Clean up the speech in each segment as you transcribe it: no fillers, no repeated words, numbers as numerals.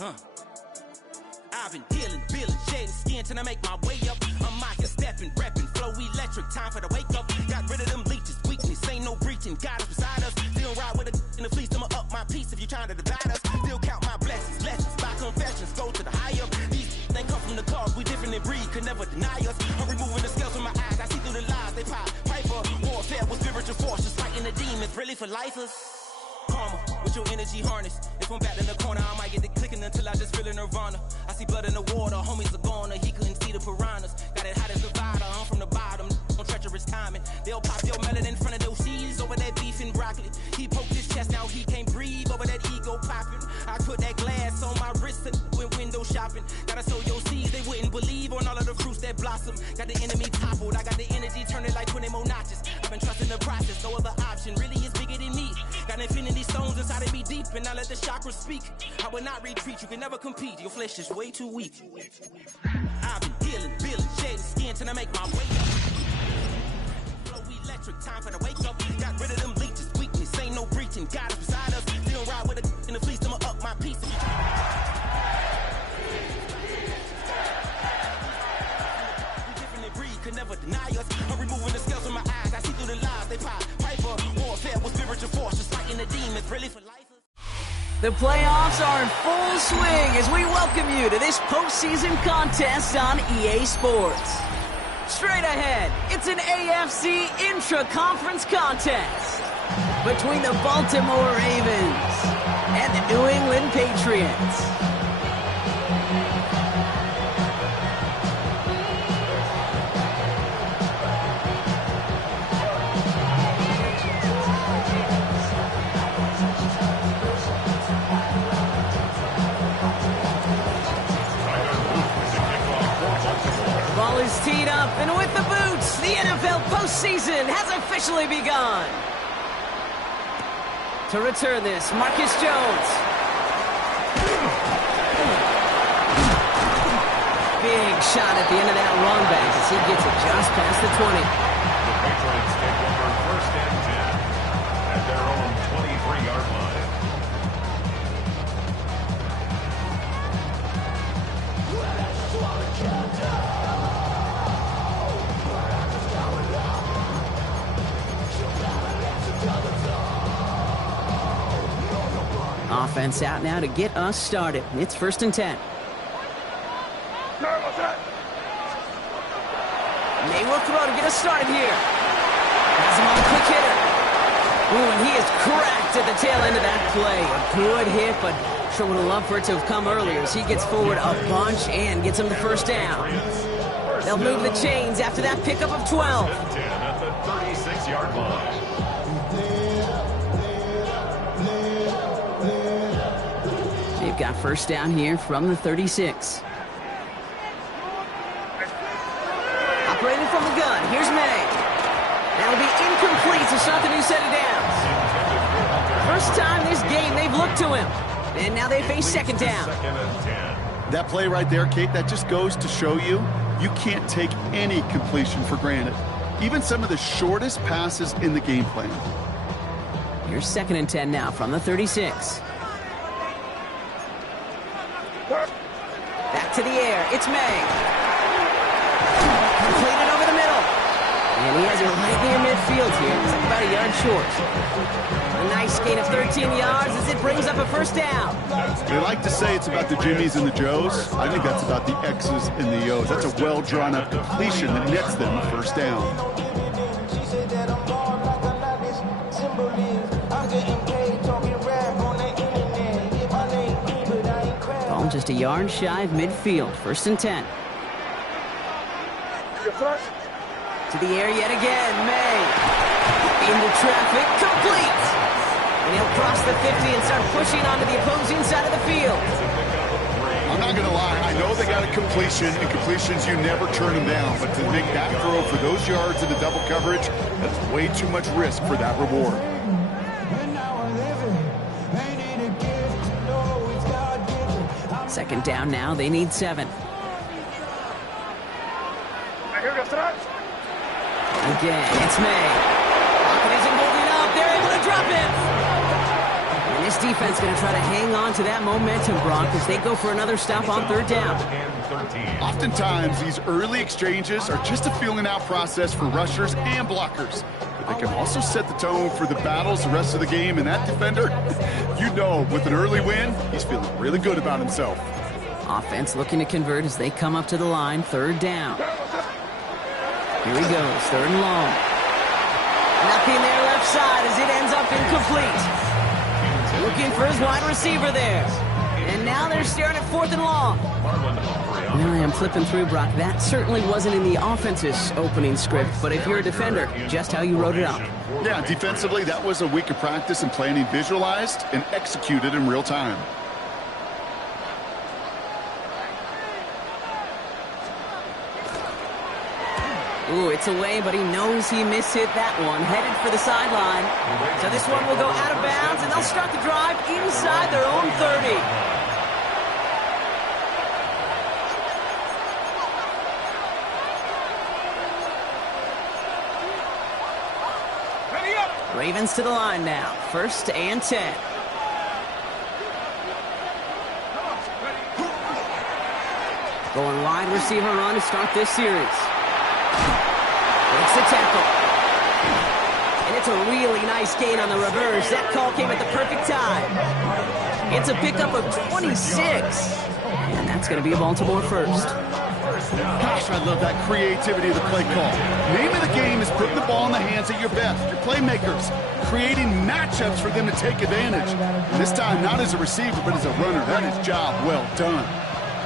I've been healing, feeling, shedding skin till I make my way up. I'm mocking, stepping, repping, flow electric, time for the wake up. Got rid of them leeches, weakness, ain't no breaching. God is beside us, still ride with a in the fleece. I'ma up my piece if you trying to divide us. Still count my blessings, lessons, by confessions, go to the higher. These they come from the cause, we different in breed, could never deny us. I'm removing the scales from my eyes, I see through the lies they pop. Piper, warfare with spiritual forces, fighting the demons, really for lifers. Karma, with your energy harness. If I'm back in the corner, I might get the clicking until I just feel a nirvana. I see blood in the water, homies are gone, he couldn't see the piranhas. Got it hot as Nevada, I'm from the bottom, on treacherous timing. They'll pop your melon in front of those seeds over that beef and broccoli. He poked his chest, now he can't breathe over that ego popping. I put that glass on my wrist and went window shopping. Gotta sow your seeds, they wouldn't believe on all of the fruits that blossom. Got the enemy toppled, I got the energy turning like 20 more notches. I've been trusting the process, no other option really is bigger than me. Got infinity stones inside of me deep, and I let the chakras speak. I will not retreat, you can never compete, your flesh is way too weak. I've been healing, feeling, shedding skin till I make my way up. Flow electric, time for the wake up. Got rid of them leeches, weakness, ain't no breaching. God is beside us, still ride with a in the fleece, I'ma up my piece. We different in breed, could never deny us. I'm removing the scales from my eyes, I see through the lies they pop. Piper, warfare with spiritual forces, fighting the demons, really for life. The playoffs are in full swing as we welcome you to this postseason contest on EA Sports. Straight ahead, it's an AFC intra-conference contest between the Baltimore Ravens and the New England Patriots. Ball is teed up, and with the boots, the NFL postseason has officially begun. To return this, Marcus Jones. Big shot at the end of that run back as he gets it just past the 20. The Patriots take over first and 10 at their own 23-yard line. Offense out now to get us started. It's first and 10. They will throw to get us started here. Has him on the quick hitter. Ooh, and he is cracked at the tail end of that play. A good hit, but sure would have loved for it to have come earlier as he gets forward a bunch and gets him the first down. They'll move the chains after that pickup of 12. 10 at the 36-yard line. They've got first down here from the 36. Operating from the gun, here's May. That'll be incomplete to start the new set of downs. First time this game they've looked to him. And now they face second down. That play right there, Kate, that just goes to show you, you can't take any completion for granted. Even some of the shortest passes in the game plan. Here's second and 10 now from the 36. Back to the air, it's May. Completed over the middle. And he has it right near midfield here. It's about a yard short. A nice gain of 13 yards as it brings up a first down. They like to say it's about the Jimmies and the Joes. I think that's about the X's and the O's. That's a well-drawn-up completion that nets them a first down. Ball just a yard shy of midfield. First and 10. To the air yet again, May. Into traffic, complete. And he'll cross the 50 and start pushing onto the opposing side of the field. I'm not going to lie. I know they got a completion, and completions, you never turn them down. But to make that throw for those yards in the double coverage, that's way too much risk for that reward. Second down now. They need 7. Again, it's May. Pocket isn't holding up. They're able to drop him. And this defense going to try to hang on to that momentum, Brock, as they go for another stop on third down. Oftentimes, these early exchanges are just a feeling-out process for rushers and blockers. But they can also set the tone for the battles the rest of the game, and that defender, you know, with an early win, he's feeling really good about himself. Offense looking to convert as they come up to the line, third down. Here he goes, third and long. Nothing there left side as it ends up incomplete. Looking for his wide receiver there. And now they're staring at fourth and long. Really, I'm flipping through, Brock. That certainly wasn't in the offense's opening script, but if you're a defender, just how you wrote it up. Yeah, defensively, that was a week of practice and planning visualized and executed in real time. Ooh, it's away, but he knows he mishit that one. Headed for the sideline. So this one will go out of bounds, and they'll start the drive inside their own 30. Ravens to the line now. First and 10. Going wide receiver run to start this series. Breaks the tackle. And it's a really nice gain on the reverse. That call came at the perfect time. It's a pickup of 26. And that's going to be a Baltimore first. Gosh, I love that creativity of the play call. Name of the game is putting the ball in the hands of your best, your playmakers, creating matchups for them to take advantage. And this time, not as a receiver, but as a runner. That is job well done.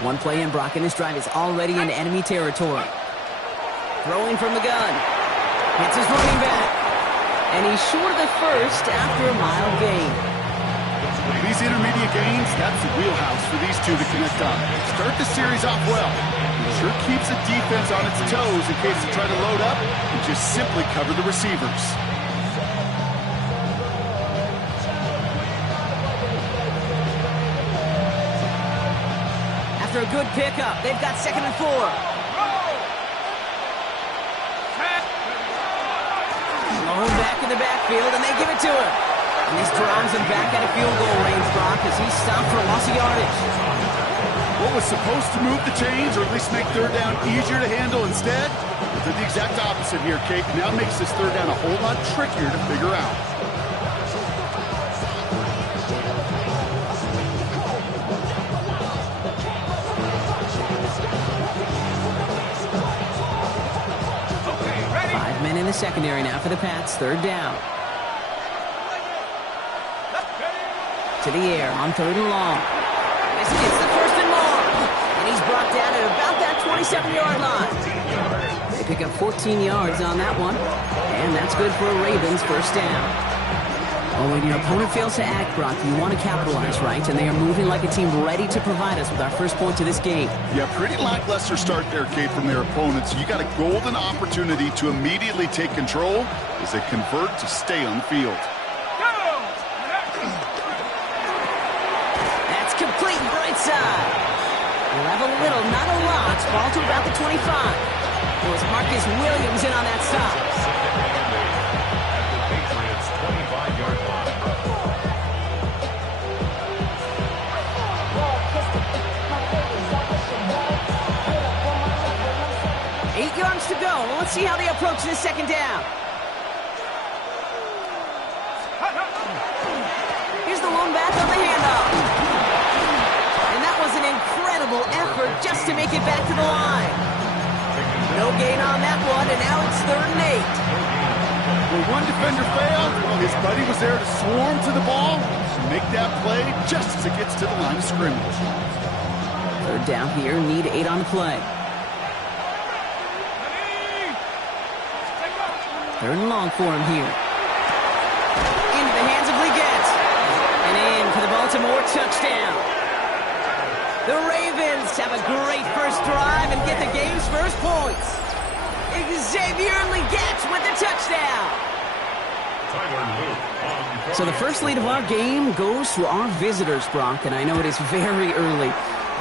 One play in, Brock, and this drive is already into enemy territory. Throwing from the gun. Hits his running back. And he's short of the first after a mile gain. These intermediate gains, that's the wheelhouse for these two to connect on. Start the series off well. It sure keeps the defense on its toes in case they try to load up and just simply cover the receivers. After a good pickup, they've got second and 4. Thrown back in the backfield, and they give it to him. And this drives him back out of field goal range, Brock, as he's stopped for a loss of yardage. What was supposed to move the chains, or at least make third down easier to handle instead, did the exact opposite here, Kate. Now makes this third down a whole lot trickier to figure out. In the secondary now for the Pats, third down. To the air on third and long. This gets the first and long. And he's brought down at about that 27-yard line. They pick up 14 yards on that one. And that's good for a Ravens first down. Well, when your opponent fails to act, Brock, you want to capitalize, right? And they are moving like a team ready to provide us with our first points of this game. Yeah, pretty lackluster start there, Kate, from their opponents. You got a golden opportunity to immediately take control as they convert to stay on the field. That's complete right side. Level a little, not a lot. Ball to about the 25. It was Marcus Williams in on that stop. 8 yards to go. Well, let's see how they approach this second down. Here's the lone back on the handoff. And that was an incredible effort just to make it back to the line. No gain on that one, and now it's third and 8. When one defender failed, well, his buddy was there to swarm to the ball and make that play just as it gets to the line of scrimmage. Third down here, need 8 on the play. Third and long for him here. Into the hands of Leggett. And in for the Baltimore touchdown. The Ravens have a great first drive and get the game's first points. Xavier Leggett with the touchdown. So the first lead of our game goes to our visitors, Brock. And I know it is very early,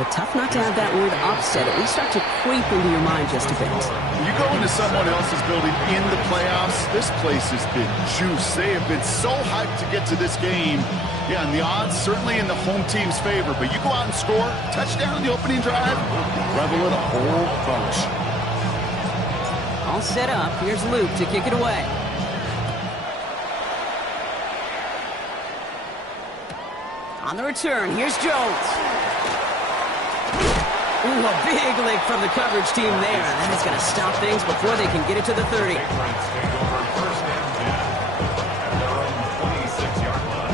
But tough not to have that word upset at least start to creep into your mind just a bit. You go into someone else's building in the playoffs, this place has been juiced. They have been so hyped to get to this game. Yeah, and the odds certainly in the home team's favor. But you go out and score, touchdown in the opening drive, revel in a whole bunch. All set up. Here's Luke to kick it away. On the return, here's Jones. Ooh, a big lick from the coverage team there. And that is going to stop things before they can get it to the 30. Patriots take over first and 10 at their own 26-yard line.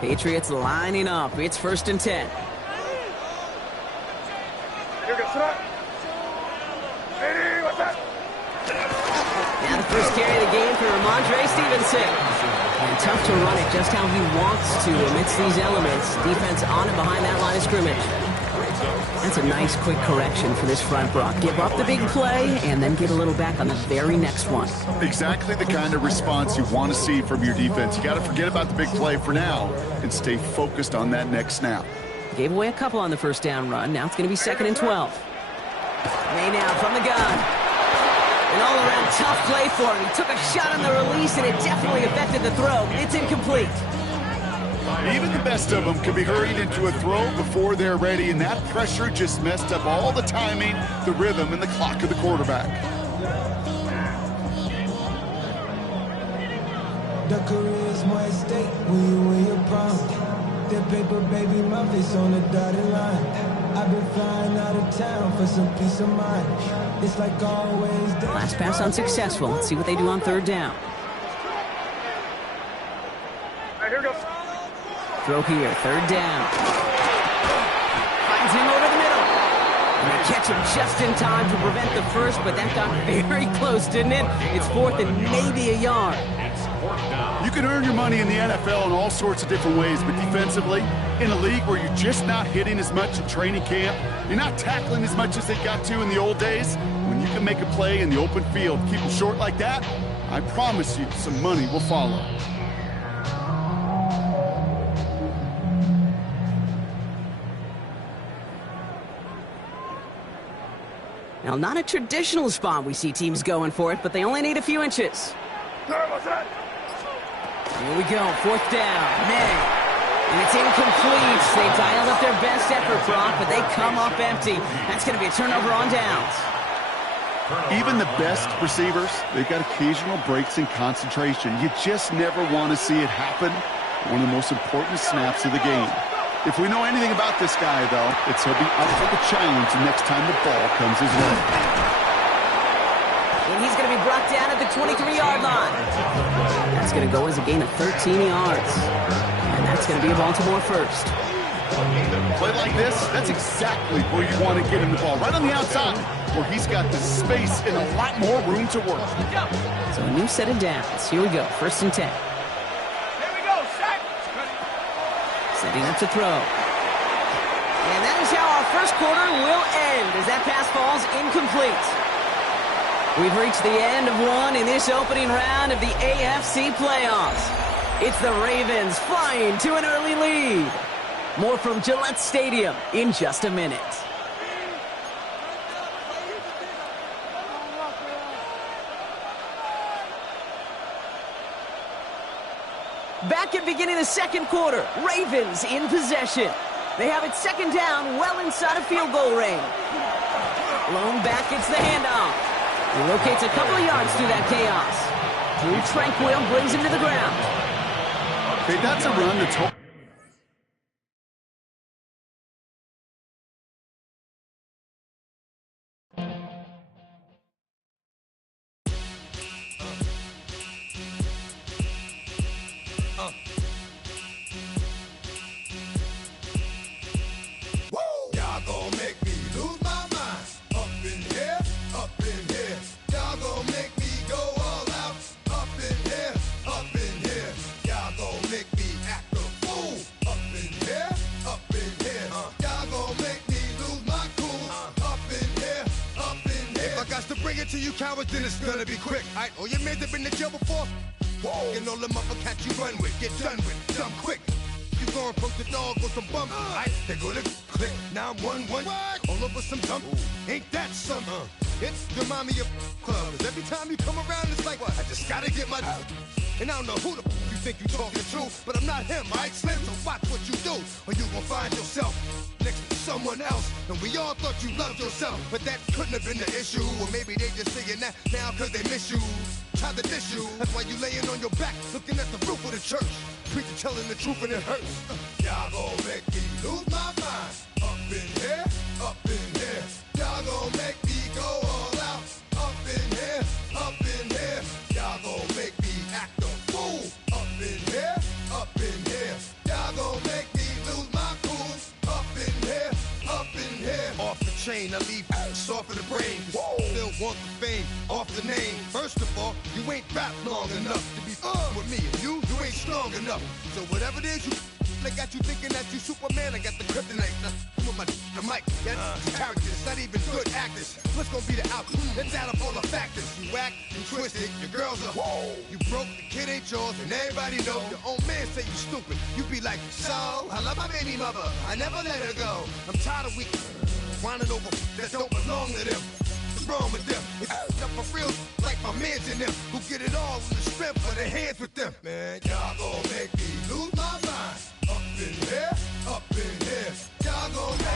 Patriots lining up. It's first and 10. Now the first carry of the game for Ramondre Stevenson. And tough to run it just how he wants to amidst these elements. Defense on and behind that line of scrimmage. That's a nice quick correction for this front, Brock. Give up the big play and then get a little back on the very next one. Exactly the kind of response you want to see from your defense. You got to forget about the big play for now and stay focused on that next snap. Gave away a couple on the first down run. Now it's going to be second and 12. May now from the gun. An all-around tough play for him. He took a shot on the release, and it definitely affected the throw. It's incomplete. Even the best of them can be hurried into a throw before they're ready, and that pressure just messed up all the timing, the rhythm, and the clock of the quarterback. The career is more at stake when you win your prom. That paper, baby, my face on the dotted line. I've been flying out of town for some peace of mind. It's like always. Last pass unsuccessful. Let's see what they do on third down. Here goes. Throw here, third down. Finds him over the middle. And they catch him just in time to prevent the first, but that got very close, didn't it? It's fourth and maybe a yard. You can earn your money in the NFL in all sorts of different ways, but defensively, in a league where you're just not hitting as much in training camp, you're not tackling as much as they got to in the old days, when you can make a play in the open field, keep them short like that, I promise you some money will follow. Now, not a traditional spot we see teams going for it, but they only need a few inches. Here we go, fourth down, May. And it's incomplete. They dialed up their best effort, Brock, but they come up empty. That's going to be a turnover on downs. Even the best receivers, they've got occasional breaks in concentration. You just never want to see it happen. One of the most important snaps of the game. If we know anything about this guy, though, it's he'll be up for the challenge the next time the ball comes his way. And he's going to be brought down at the 23-yard line. That's going to go as a gain of 13 yards. And that's going to be a Baltimore first. Play like this, that's exactly where you want to get him the ball. Right on the outside, where he's got the space and a lot more room to work. So a new set of downs. Here we go, first and 10. Setting up to throw. And that is how our first quarter will end as that pass falls incomplete. We've reached the end of one in this opening round of the AFC playoffs. It's the Ravens flying to an early lead. More from Gillette Stadium in just a minute. Back at beginning of the second quarter, Ravens in possession. They have it second down, well inside of field goal range. Blown back, it's the handoff. He locates a couple of yards through that chaos. Drew Tranquill brings him to the ground. Okay, that's a run that's... To you cowards, then it's gonna be quick. Alright, all your men have been to jail before. Whoa, and all the motherfuckers you run with, get done with, dumb quick. You scoring from the dog with some bump. They go to click 911. All over some dump. Ain't that something? It's the mommy of club. Every time you come around, it's like, I just gotta get my. And I don't know who the you think you talking to, but I'm not him, right, Slim? So watch what you do, or you gon' find yourself next to someone else. And we all thought you loved yourself, but that couldn't have been the issue. Or maybe they just saying that now cause they miss you. Try to diss you, that's why you laying on your back, looking at the roof of the church. Preacher telling the truth and it hurts. Y'all gon' make me lose my mind. Up in here, up in here. Y'all gon' make me go all out. Up in here, up in here. Y'all gon' make me act a fool. Up in here, up in here. Y'all gon' make me lose my cool. Up in here, up in here. Off the chain, I leave soft in the brain. Still want the fame, off the name. First of all, you ain't rap long enough to be with me. And you ain't strong enough. So whatever it is you I got you thinking that you Superman. I got the kryptonite. With my the mic. That's characters, not even good actors. What's gonna be the outcome? Let's add up all the factors. You whack, you twisted, your girls are you broke, the kid ain't yours, and everybody know. Your own man say you stupid. You be like, so I love my baby mother. I never let her go. I'm tired of weak whining over that don't belong to them. What's wrong with them? It's up for real, like my mans in them, who get it all in the strength of their hands with them. Man, y'all gon' make me lose my mind. Up in here, up in here. Y'all gon' make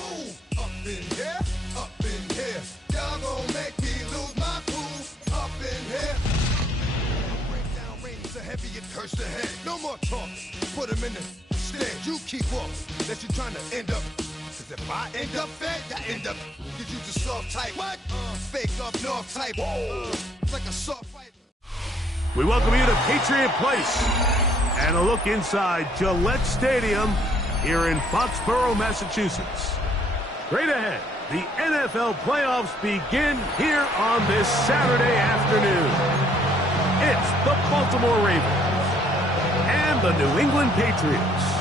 Ooh, up in here, up in here. Y'all gon' make me lose my cool. Up in here. Break down rain so heavy it hurts the head. No more talk. Put him in the stand. You keep walking. That you trying to end up. Cause if I end up fed, I end up. Cause you just soft type. What? Fake up north type. It's like a soft fight. We welcome you to Patriot Place and a look inside Gillette Stadium here in Foxborough, Massachusetts. Straight ahead, the NFL playoffs begin here on this Saturday afternoon. It's the Baltimore Ravens and the New England Patriots.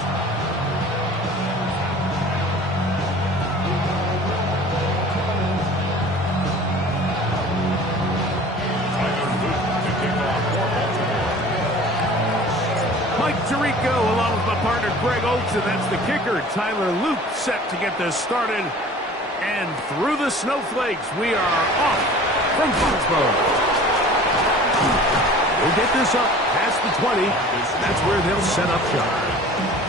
Mike Tirico along with my partner Greg Oates, and that's the kicker, Tyler Luke, set to get this started. And through the snowflakes, we are off from Foxborough. We'll get this up past the 20. That's where they'll set up shop.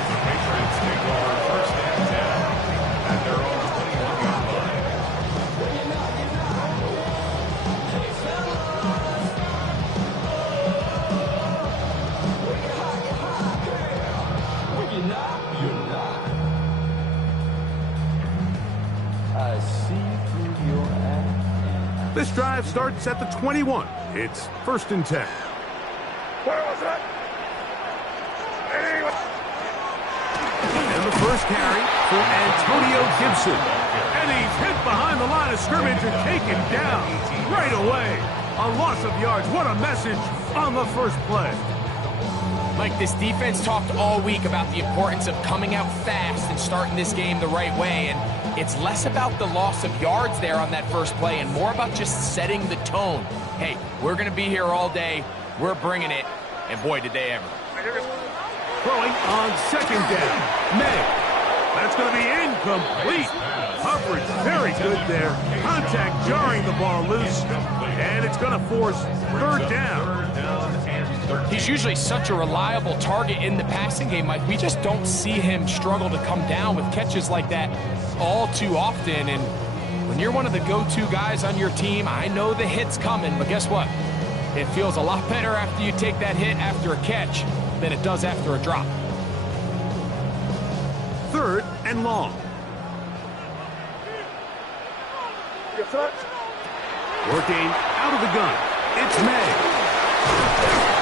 The Patriots take over first and 10 at their own 21-yard line. I see through your act. This drive starts at the 21. It's first and 10. Where was that? And the first carry for Antonio Gibson. And he's hit behind the line of scrimmage and taken down right away. A loss of yards. What a message on the first play. Mike, this defense talked all week about the importance of coming out fast and starting this game the right way, and it's less about the loss of yards there on that first play and more about just setting the tone. Hey, we're going to be here all day. We're bringing it, and boy, did they ever. Throwing on second down. May. That's going to be incomplete. Coverage very good there. Contact jarring the ball loose, and it's going to force third down. He's usually such a reliable target in the passing game, Mike. We just don't see him struggle to come down with catches like that all too often. And when you're one of the go-to guys on your team, I know the hit's coming, but guess what? It feels a lot better after you take that hit after a catch than it does after a drop. Third and long. Working out of the gun. It's May.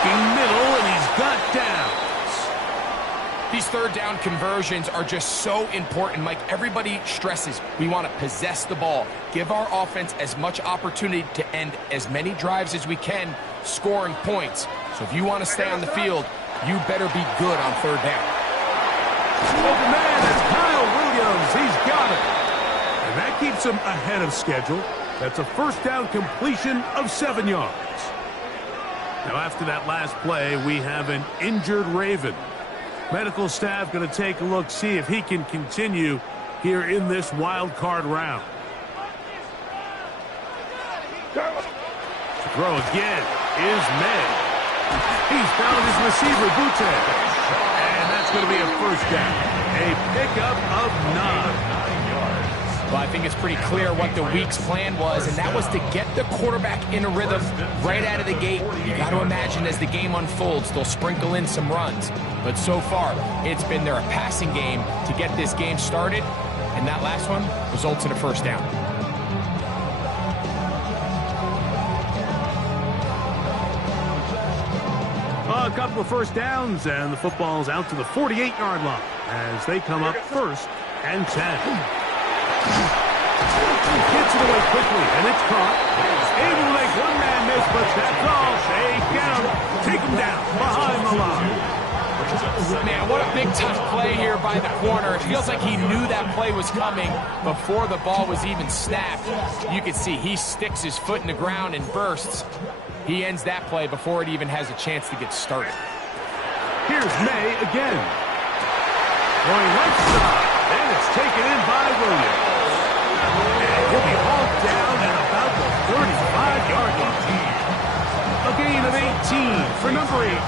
Working middle, and he's got downs. These third down conversions are just so important, Mike. Everybody stresses we want to possess the ball, give our offense as much opportunity to end as many drives as we can, scoring points. So if you want to stay on the field, you better be good on third down. Open man, that's Kyle Williams. He's got it. And that keeps him ahead of schedule. That's a first down completion of 7 yards. Now, after that last play, we have an injured Raven. Medical staff going to take a look, see if he can continue here in this wild card round. To throw again is May. He's found his receiver, Butte. And that's going to be a first down. A pickup of 9. Well, I think it's pretty clear what the week's plan was, and that was to get the quarterback in a rhythm right out of the gate. You got to imagine as the game unfolds, they'll sprinkle in some runs. But so far, it's been their passing game to get this game started, and that last one results in a first down. A couple of first downs, and the football's out to the 48-yard line as they come up 1st and 10. Gets it away quickly, and it's caught. Able to make one man miss, but that's all. They get him. Take him down behind the line. Man, what a big-time play here by the corner. It feels like he knew that play was coming before the ball was even snapped. You can see he sticks his foot in the ground and bursts. He ends that play before it even has a chance to get started. Here's May again. Going left side, and it's taken in by Williams. And he'll be hauled down at about the 35-yard line. A gain of 18 for number 18.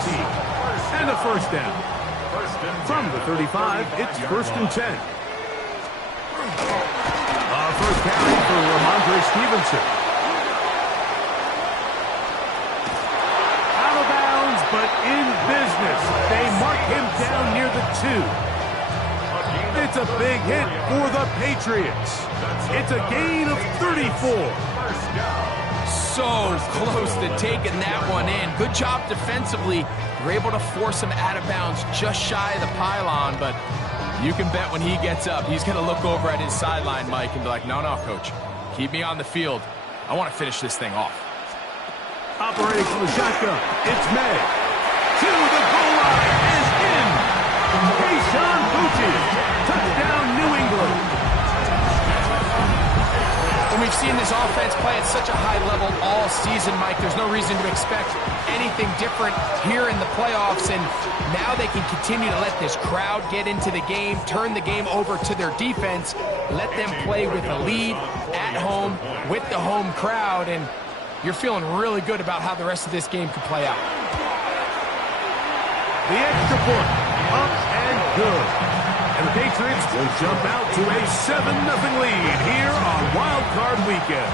And a first down. From the 35, it's 1st and 10. First carry for Ramondre Stevenson. Out of bounds, but in business. They mark him down near the 2. It's a big hit for the Patriots. It's a gain of 34. So close to taking that one in. Good job defensively. They're able to force him out of bounds just shy of the pylon, but you can bet when he gets up, he's going to look over at his sideline, Mike, and be like, no, coach, keep me on the field. I want to finish this thing off. Operating from the shotgun, it's May. To the goal line and in. Kayshon Boutte. Touchdown, New England. And we've seen this offense play at such a high level all season, Mike. There's no reason to expect anything different here in the playoffs. And now they can continue to let this crowd get into the game, turn the game over to their defense, let them play with a lead at home with the home crowd. And you're feeling really good about how the rest of this game could play out. The extra point, up and good. And the Patriots will jump out to a 7-0 lead here on Wild Card Weekend.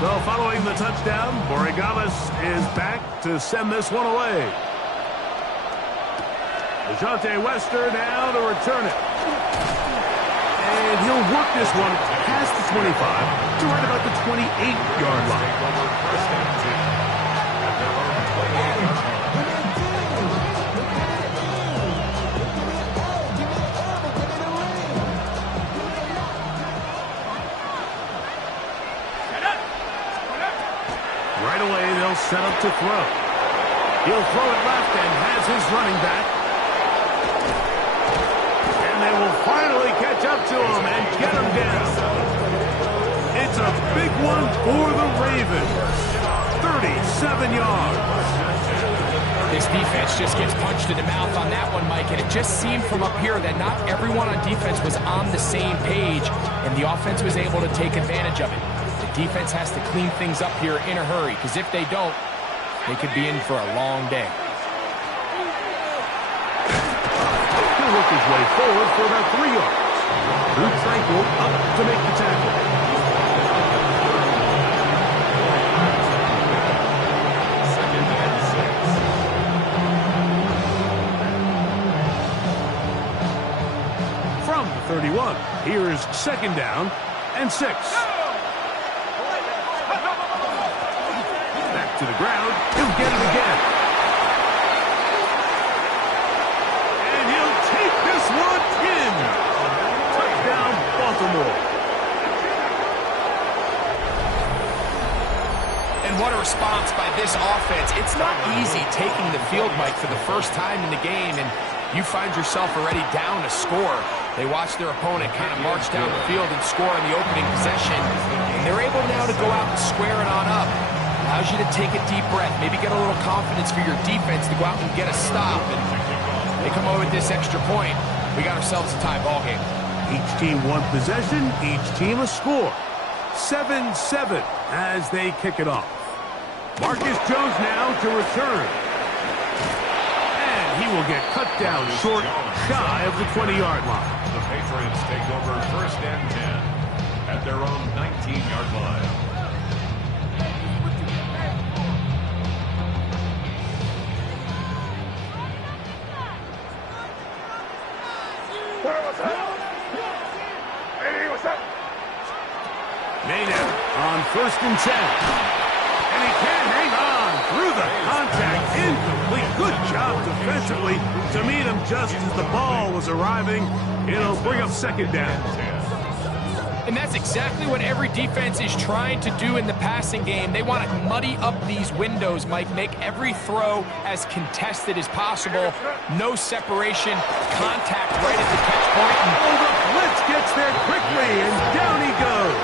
So following the touchdown, Borregales is back to send this one away. DeJounte Wester now to return it. And he'll work this one past the 25 to right about the 28-yard line. Right away, they'll set up to throw. He'll throw it left and has his running back. They will finally catch up to him and get him down. It's a big one for the Ravens. 37 yards. This defense just gets punched in the mouth on that one, Mike, and it just seemed from up here that not everyone on defense was on the same page, and the offense was able to take advantage of it. The defense has to clean things up here in a hurry, because if they don't, they could be in for a long day. Work his way forward for about 3 yards. Drew Tranquill up to make the tackle. From the 31, here's 2nd down and 6. Back to the ground. He'll get it again. a response by this offense. It's not easy taking the field, Mike, for the first time in the game, and you find yourself already down a score. They watch their opponent kind of march down the field and score in the opening possession, and they're able now to go out and square it on up. Allows you to take a deep breath, maybe get a little confidence for your defense to go out and get a stop, and they come over with this extra point. We got ourselves a tie ball game. Each team one possession, each team a score. 7-7 as they kick it off. Marcus Jones now to return. And he will get cut down short, shy of the 20-yard line. The Patriots take over 1st and 10 at their own 19-yard line. Where was that? Hey, what's that? Maynard on 1st and 10. And he can't hang on through the contact. Incomplete. Good job defensively to meet him just as the ball was arriving. It'll bring up 2nd down. And that's exactly what every defense is trying to do in the passing game. They want to muddy up these windows, Mike, make every throw as contested as possible. No separation, contact right at the catch point. Oh, the blitz gets there quickly, and down he goes.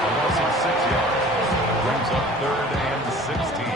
A loss of 6 yards. Brings up 3rd and 16.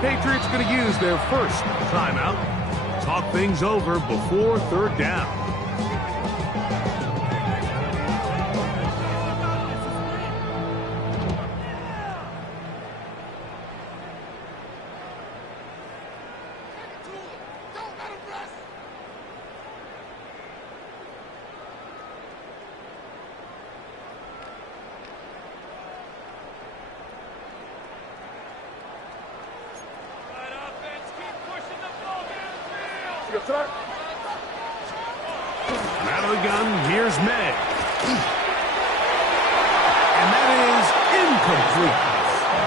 Patriots going to use their first timeout. Talk things over before 3rd down. Out of the gun, here's May. And that is incomplete.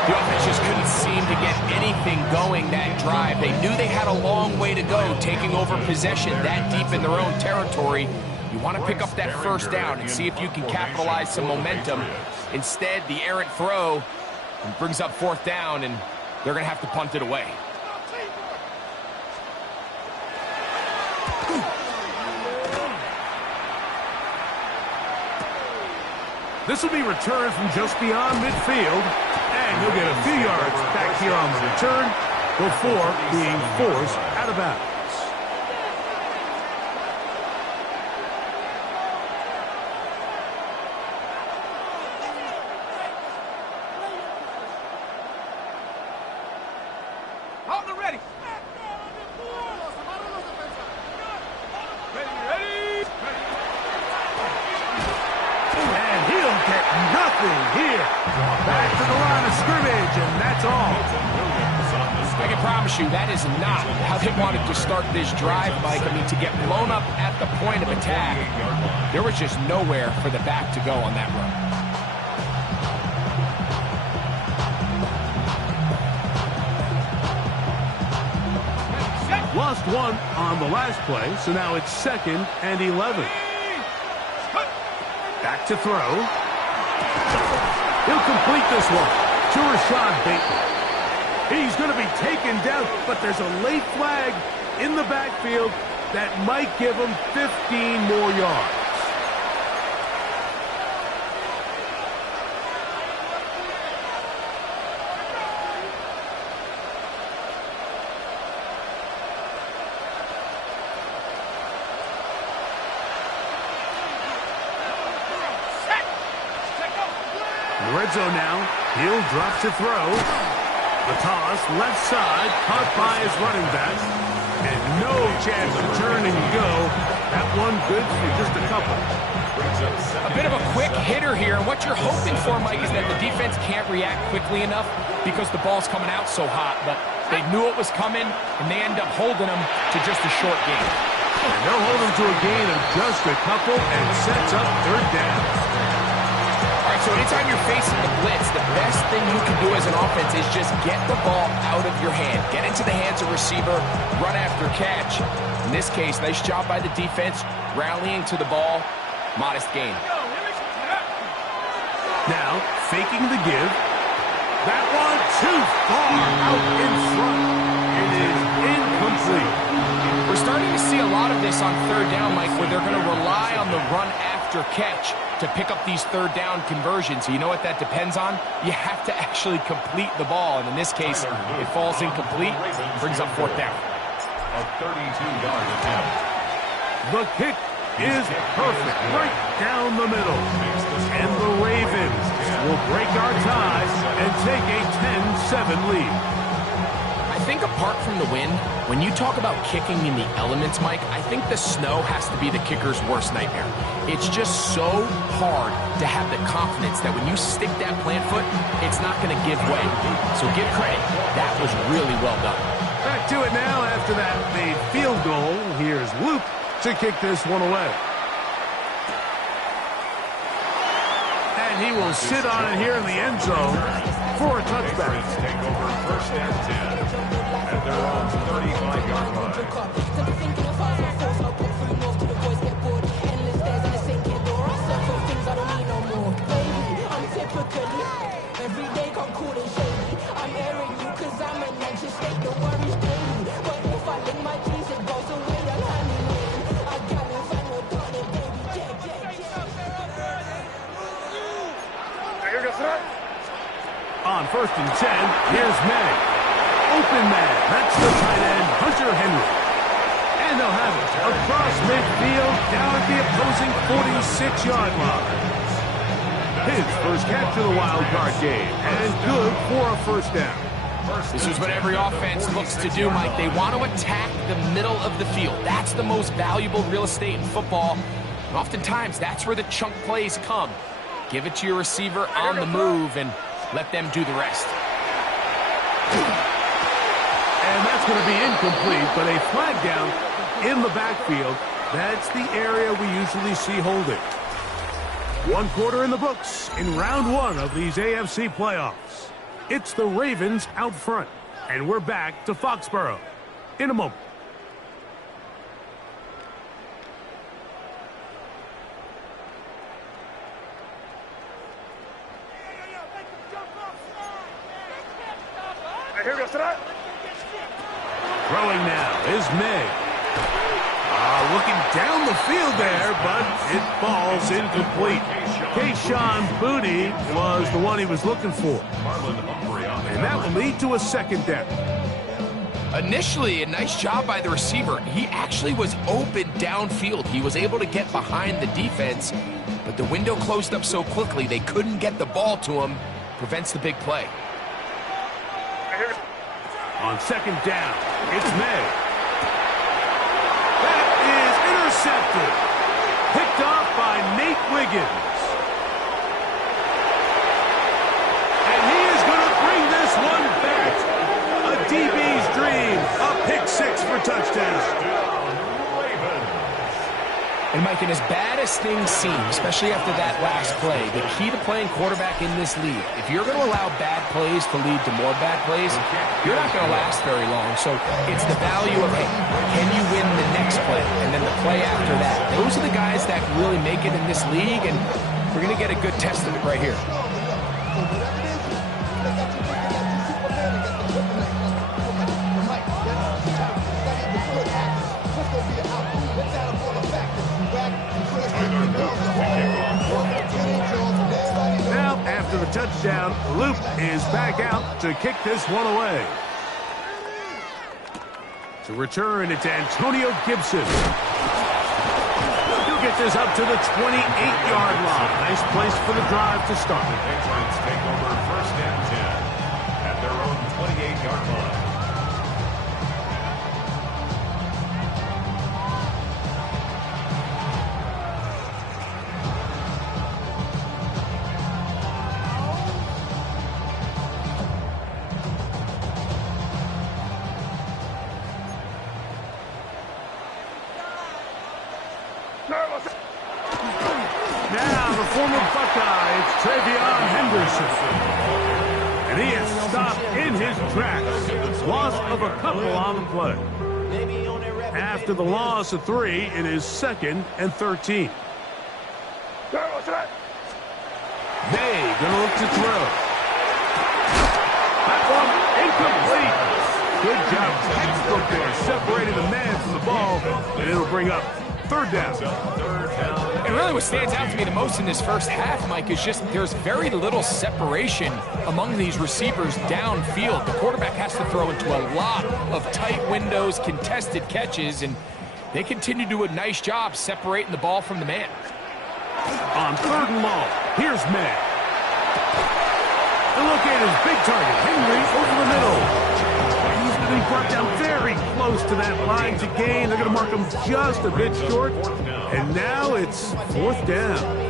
The offense just couldn't seem to get anything going that drive. They knew they had a long way to go, taking over possession that deep in their own territory. You want to pick up that 1st down and see if you can capitalize some momentum. Instead, the errant throw brings up 4th down, and they're going to have to punt it away. This will be returned from just beyond midfield, and he'll get a few yards back here on the return before being forced out of bounds. On the ready. And he'll get nothing here. Back to the line of scrimmage, and that's all. I can promise you that is not how they wanted to start this drive, Mike. I mean, to get blown up at the point of attack, there was just nowhere for the back to go on that run. Lost one on the last play, so now it's 2nd and 11. Back to throw. He'll complete this one to Rashad Bateman. He's going to be taken down, but there's a late flag in the backfield that might give him 15 more yards. Red zone now. He'll drop to throw. The toss, left side, caught by his running back. And no chance to turn and go. That one good for just a couple. A bit of a quick hitter here, and what you're hoping for, Mike, is that the defense can't react quickly enough because the ball's coming out so hot. But they knew it was coming, and they end up holding them to just a short gain. And they'll hold them to a gain of just a couple and sets up third down. All right, so anytime you're facing the blitz, the best thing you can do as an offense is just get the ball out of your hand. Get into the hands of receiver, run after catch. In this case, nice job by the defense, rallying to the ball. Modest gain. Now, faking the give. That one too far out in front. It is incomplete. We're starting to see a lot of this on third down, Mike, where they're going to rely on the run after catch to pick up these third down conversions. So you know what that depends on? You have to actually complete the ball, and in this case, it falls incomplete, brings up fourth down. A 32-yard attempt. The kick is perfect, right down the middle. And the Ravens will break our tie and take a 10-7 lead. I think apart from the wind, when you talk about kicking in the elements, Mike, I think the snow has to be the kicker's worst nightmare. It's just so hard to have the confidence that when you stick that plant foot, it's not going to give way. So give credit. That was really well done. Back to it now after that made field goal. Here's Luke to kick this one away. And he will sit on it here in the end zone for a touchback. Take over first and 10 at their own 35-yard line. Every day come cool and shady. I'm airing you cause I'm an anxious state. The worries daily. But if I lick my cheese, it goes away. I'll hand me in. I got me find no daughter, baby. On first and 10, here's May. Open man. That's the tight end, Hunter Henry. And they'll have it across midfield down at the opposing 46-yard line. His first catch of the wild card game, and good for a first down. This is what every offense looks to do, Mike. They want to attack the middle of the field. That's the most valuable real estate in football. And oftentimes, that's where the chunk plays come. Give it to your receiver on the move and let them do the rest. And that's going to be incomplete, but a flag down in the backfield. That's the area we usually see holding. One quarter in the books in round one of these AFC playoffs. It's the Ravens out front, and we're back to Foxborough in a moment. Throwing now is May. Looking down the field there, but it falls incomplete. Kayshon Boutte was the one he was looking for. And that will lead to a second down. Initially, a nice job by the receiver. He actually was open downfield. He was able to get behind the defense, but the window closed up so quickly they couldn't get the ball to him. Prevents the big play. On second down, it's May. That is intercepted. Picked off by Nate Wiggins. And he is going to bring this one back. A DB's dream. A pick six for touchdown. And Mike, and as bad as things seem, especially after that last play, the key to playing quarterback in this league, if you're going to allow bad plays to lead to more bad plays, you're not going to last very long. So it's the value of, hey, can you win the next play? And then the play after that. Those are the guys that really make it in this league, and we're going to get a good test of it right here. Now, after the touchdown, Luke is back out to kick this one away. To return, it's Antonio Gibson. He'll get this up to the 28-yard line. Nice place for the drive to start. The Patriots take over first and 10 at their own Now the former Buckeye, it's Travion Henderson. And he is stopped in his tracks. Loss of a couple on the play. After the loss of 3, it is 2nd and 13. May gonna look to throw. That one incomplete. Good job, textbook there, separating the man from the ball, and it'll bring up 3rd down. And really what stands out to me the most in this first half, Mike, is just there's very little separation among these receivers downfield. The quarterback has to throw into a lot of tight windows, contested catches, and they continue to do a nice job separating the ball from the man. On 3rd and long, here's May. And look at his big target, Henry, over the middle. He's going to be brought down very close to that line to gain. They're going to mark him just a bit short. And now it's 4th down.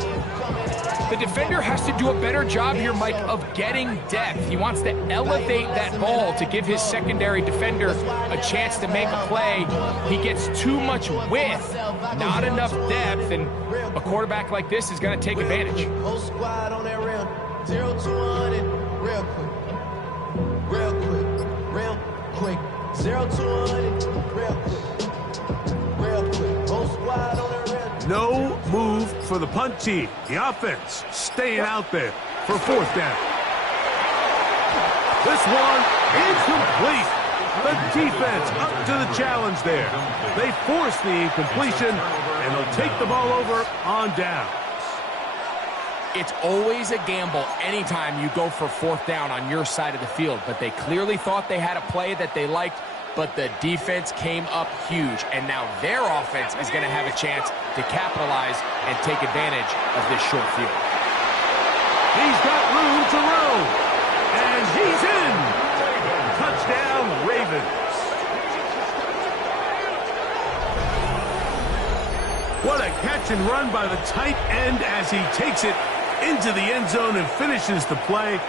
The defender has to do a better job here, Mike, of getting depth. He wants to elevate that ball to give his secondary defender a chance to make a play. He gets too much width, not enough depth, and a quarterback like this is going to take advantage. Whole squad on that rim. 0 to 100, real quick. Real quick. Real quick. 0 to 100, real quick. Real quick. Whole squad on that rim. No move for the punt team. The offense staying out there for 4th down. This one incomplete. The defense up to the challenge there. They force the incompletion, and they'll take the ball over on downs. It's always a gamble anytime you go for 4th down on your side of the field, but they clearly thought they had a play that they liked, but the defense came up huge, and now their offense is going to have a chance to capitalize and take advantage of this short field. He's got room to roam, and he's in. Touchdown, Ravens. What a catch and run by the tight end as he takes it into the end zone and finishes the play.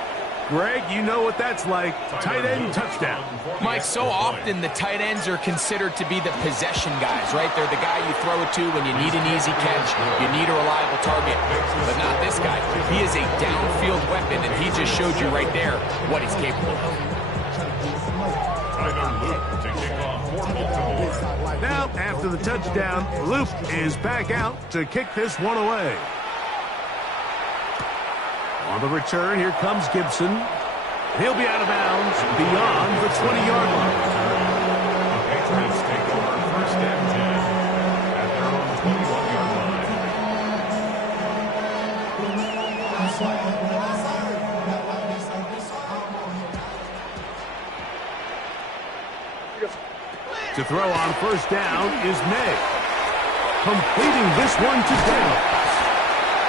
Greg, you know what that's like. Tight end touchdown. Mike, so often the tight ends are considered to be the possession guys, right? They're the guy you throw it to when you need an easy catch, you need a reliable target. But not this guy. He is a downfield weapon, and he just showed you right there what he's capable of. Now, after the touchdown, Luke is back out to kick this one away. On the return, here comes Gibson. He'll be out of bounds beyond the 20-yard line. The Patriots take over 1st and 10 at their own 21-yard line. To throw on 1st down is May. Completing this one to Downs.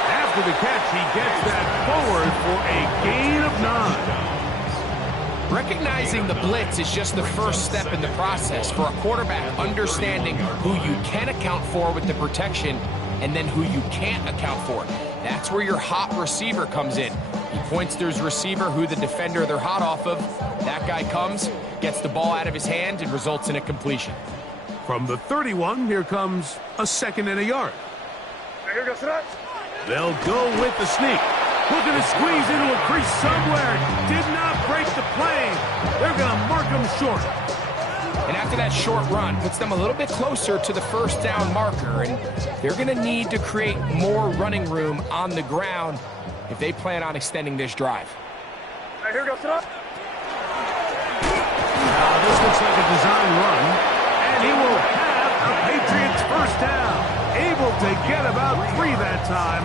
After the catch, he gets that forward for a gain of 9. Recognizing the blitz is just the first step in the process for a quarterback understanding who you can account for with the protection and then who you can't account for. That's where your hot receiver comes in. He points to his receiver who the defender they're hot off of. That guy comes, gets the ball out of his hand, and results in a completion. From the 31, here comes a 2nd and a yard. Here goes tonight. They'll go with the sneak. Looking to squeeze into a crease somewhere. Did not break the plane. They're going to mark him short. And after that short run, puts them a little bit closer to the 1st down marker. And they're going to need to create more running room on the ground if they plan on extending this drive. Here goes tonight. Now this looks like a design run. And he will have a Patriots 1st down. Able to get about 3 that time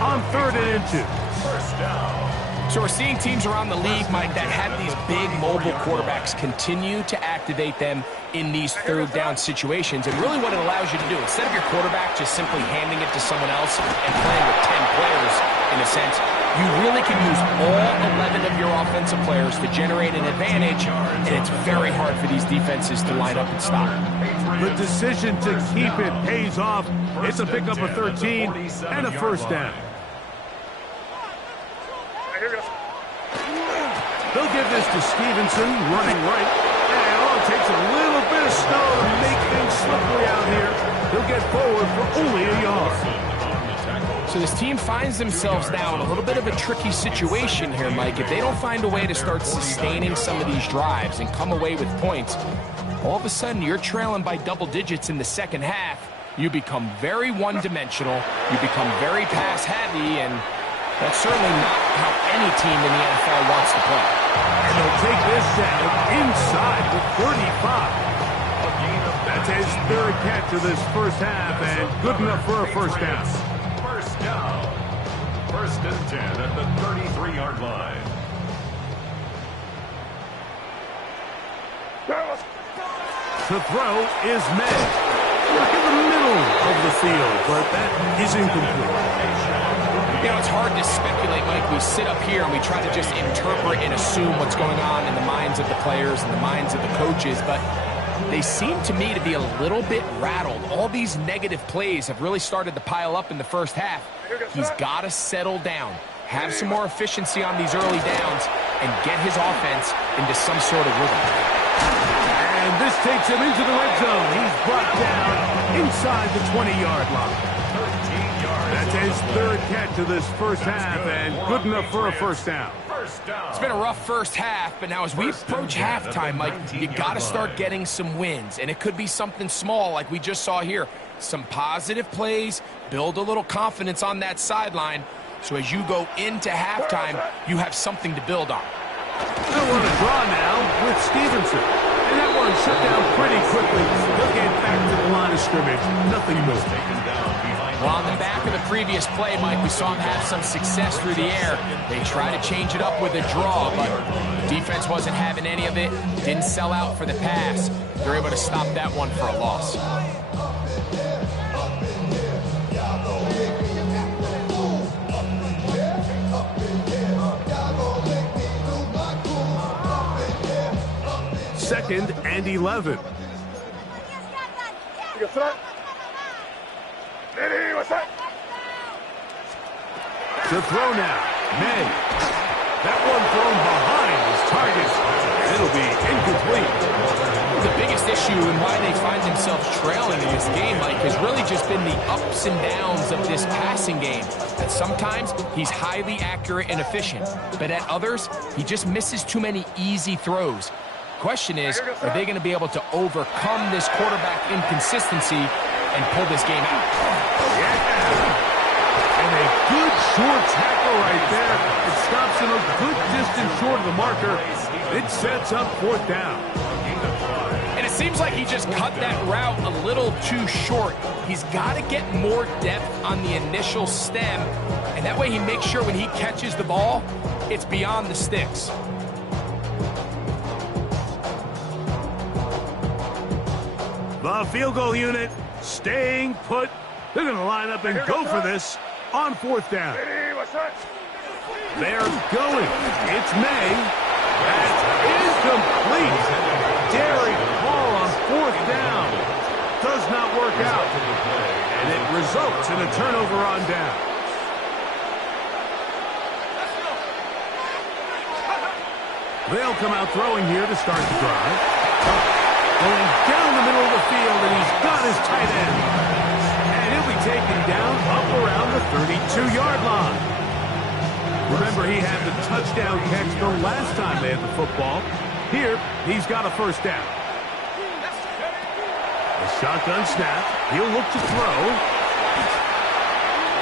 on 3rd and 2. First down. So we're seeing teams around the league, Mike, that have these big mobile quarterbacks continue to activate them in these 3rd down situations. And really what it allows you to do, instead of your quarterback just simply handing it to someone else and playing with 10 players, in a sense, you really can use all 11 of your offensive players to generate an advantage, and it's very hard for these defenses to line up and stop. The decision to keep it pays off. It's a pickup of 13 and a 1st down. They'll give this to Stevenson, running right. And it takes a little bit of snow to make things slippery out here. He'll get forward for only a So this team finds themselves now in a little bit of a tricky situation here, Mike. If they don't find a way to start sustaining some of these drives and come away with points, all of a sudden you're trailing by double digits in the second half. You become very one-dimensional, you become very pass-heavy, and that's certainly not how any team in the NFL wants to play. And they'll take this down inside the 35. That's his third catch of this first half, and good enough for a first down. First down. First and 10 at the 33-yard line. To throw is May. Look in the middle of the field, but that is incomplete. You know, it's hard to speculate, Mike. We sit up here and we try to just interpret and assume what's going on in the minds of the players and the minds of the coaches, but they seem to me to be a little bit rattled. All these negative plays have really started to pile up in the first half. He's got to settle down, have some more efficiency on these early downs, and get his offense into some sort of rhythm. And this takes him into the red zone. He's brought down inside the 20-yard line. That's his third catch of this first half, and good enough for a first down. It's been a rough first half, but now as we approach halftime, Mike, you got to start getting some wins, and it could be something small like we just saw here. Some positive plays, build a little confidence on that sideline, so as you go into halftime, you have something to build on. They'll run a draw now with Stevenson. And that one shut down pretty quickly. They'll get back to the line of scrimmage. Nothing moved. Well, on the back of the previous play, Mike, we saw him have some success through the air. They tried to change it up with a draw, but defense wasn't having any of it. Didn't sell out for the pass. They're able to stop that one for a loss. Second and 11. To throw now, May. That one thrown behind his target. It'll be incomplete. The biggest issue and why they find themselves trailing in this game, Mike, has really just been the ups and downs of this passing game. That sometimes he's highly accurate and efficient, but at others, he just misses too many easy throws. Question is, are they going to be able to overcome this quarterback inconsistency and pull this game out? Yeah. And a good short tackle right there. It stops him a good distance short of the marker. It sets up fourth down. And it seems like he just cut that route a little too short. He's got to get more depth on the initial stem, and that way he makes sure when he catches the ball, it's beyond the sticks. The field goal unit staying put. They're going to line up and go for this on fourth down. They're going. It's May. That's incomplete. Derek Hall on fourth down. Does not work out. And it results in a turnover on down. They'll come out throwing here to start the drive. Going down the middle of the field, and he's got his tight end. And he'll be taken down up around the 32-yard line. Remember, he had the touchdown catch the last time they had the football. Here, he's got a first down. A shotgun snap. He'll look to throw.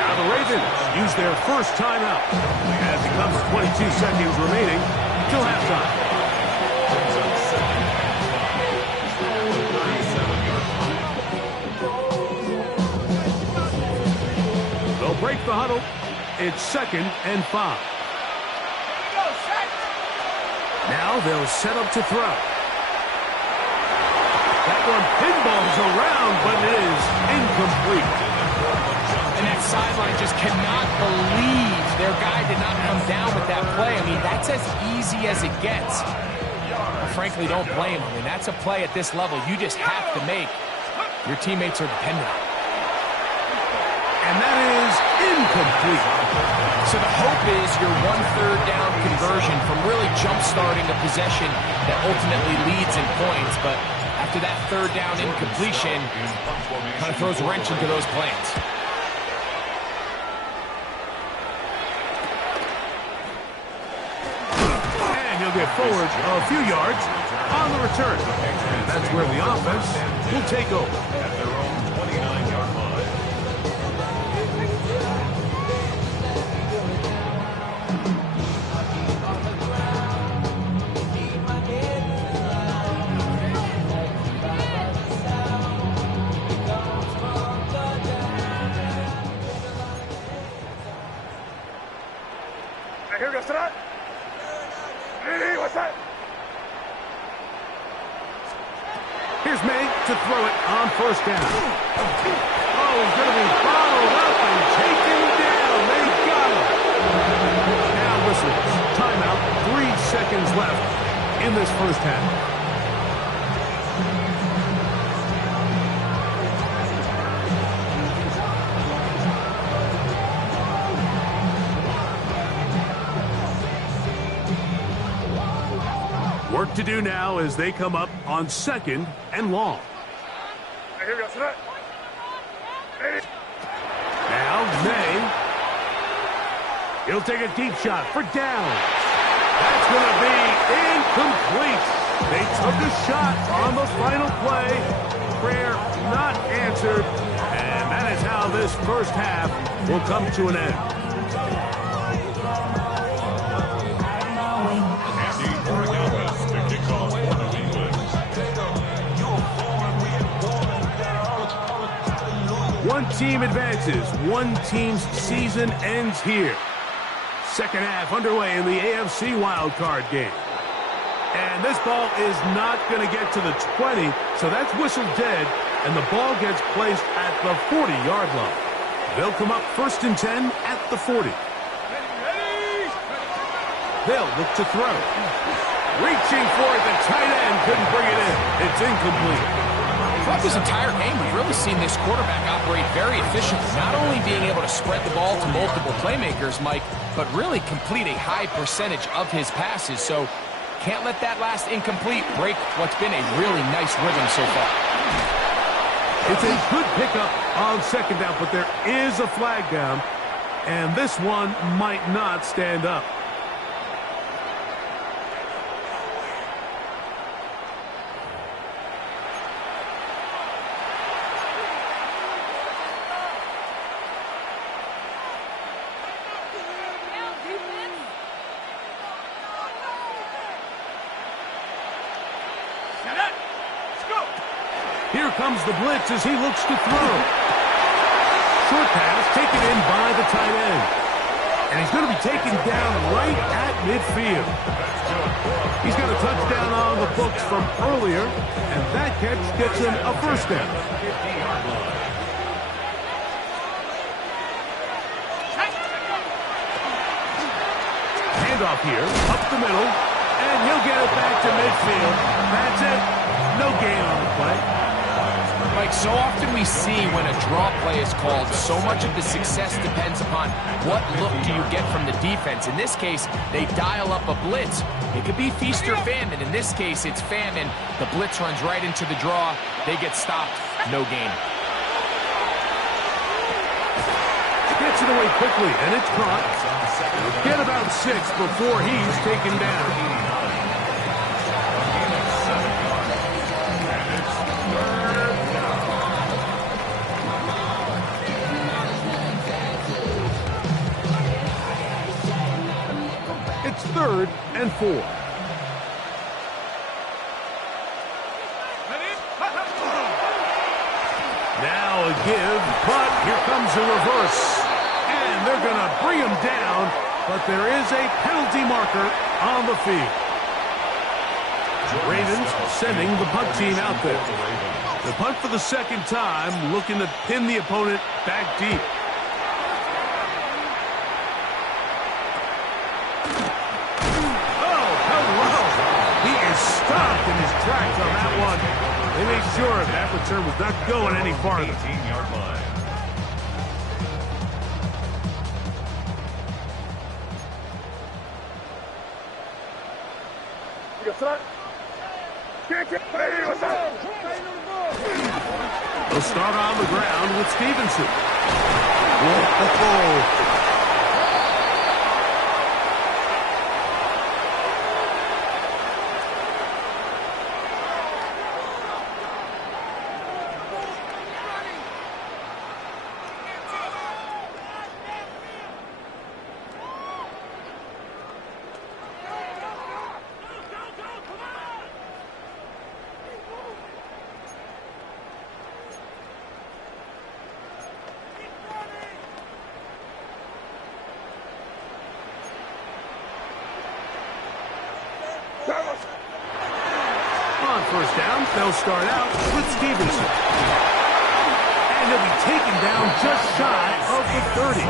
Now the Ravens use their first timeout as it comes 22 seconds remaining till halftime. They'll break the huddle. It's 2nd and 5. Now they'll set up to throw. That one pinballs around, but it is incomplete. And that sideline just cannot believe their guy did not come down with that play. I mean, that's as easy as it gets. I frankly don't blame him. I mean, that's a play at this level you just have to make. Your teammates are dependent on it. And that is incomplete. So the hope is your 1/3 down conversion from really jump-starting a possession that ultimately leads in points. But after that 3rd down incompletion, kind of throws a wrench into those plans. they'll get forward a few yards on the return. And that's where the offense will take over. At their own 29-yard line. Here goes to that. Hey, what's that? Here's May to throw it on first down. Oh, he's going to be followed up and taken down. They got him. Now whistles. Timeout. 3 seconds left in this first half. Work to do now as they come up on 2nd and long. Here goes to that. Now May. He'll take a deep shot for down. That's going to be incomplete. They took a shot on the final play. Prayer not answered. And that is how this first half will come to an end. One team advances. One team's season ends here. Second half underway in the AFC wildcard game. And this ball is not going to get to the 20, so that's whistled dead, and the ball gets placed at the 40-yard line. They'll come up 1st and 10 at the 40. They'll look to throw. Reaching for it, the tight end couldn't bring it in. It's incomplete. Throughout this entire game, we've really seen this quarterback operate very efficiently, not only being able to spread the ball to multiple playmakers, Mike, but really complete a high percentage of his passes. So can't let that last incomplete break what's been a really nice rhythm so far. It's a good pickup on 2nd down, but there is a flag down, and this one might not stand up. Here comes the blitz as he looks to throw. Short pass taken in by the tight end. And he's going to be taken down right at midfield. He's got a touchdown on the books from earlier, and that catch gets him a first down. Handoff here, up the middle, and he'll get it back to midfield. That's it. No gain on the play. Mike, so often we see when a draw play is called, so much of the success depends upon what look do you get from the defense. In this case, they dial up a blitz. It could be feast or famine. In this case, it's famine. The blitz runs right into the draw. They get stopped. No gain. Gets it away quickly, and it's caught. Get about 6 before he's taken down. It's 3rd and 4. Now a give, but here comes a reverse. And they're going to bring him down, but there is a penalty marker on the field. Ravens sending the punt team out there. The punt for the 2nd time, looking to pin the opponent back deep. Stopped in his tracks on that one. They made sure that return was not going any farther. 18-yard line. They'll start on the ground with Stevenson. Whoa. first down, they'll start out with Stevenson. And he'll be taken down just shy of the 30.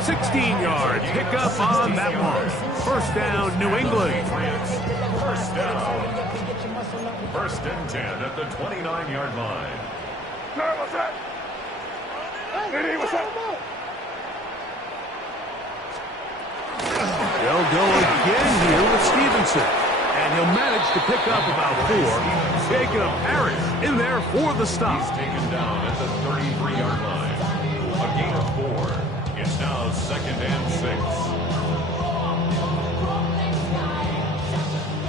16-yard pickup on that one. First down, New England. First down. First and 10 at the 29-yard line. What's that? Hey, what's that? They'll go again here with Stevenson. And he'll manage to pick up about 4. Jacob Harris in there for the stop. He's taken down at the 33-yard line. A gain of 4. It's now second and 6.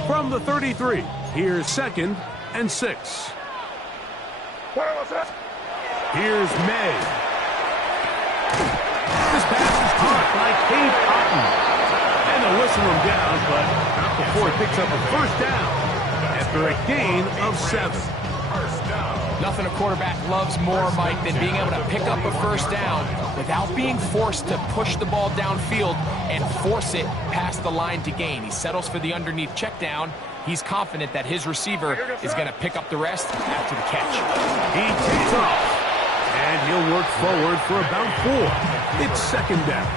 From the 33, here's second and 6. Here's May. This pass is caught by Cade Otton. And they'll whistle him down, but not before he picks up a first down after a gain of 7. Nothing a quarterback loves more, Mike, than being able to pick up a first down without being forced to push the ball downfield and force it past the line to gain. He settles for the underneath check down. He's confident that his receiver is going to pick up the rest after the catch. He takes off, and he'll work forward for about 4. It's second down.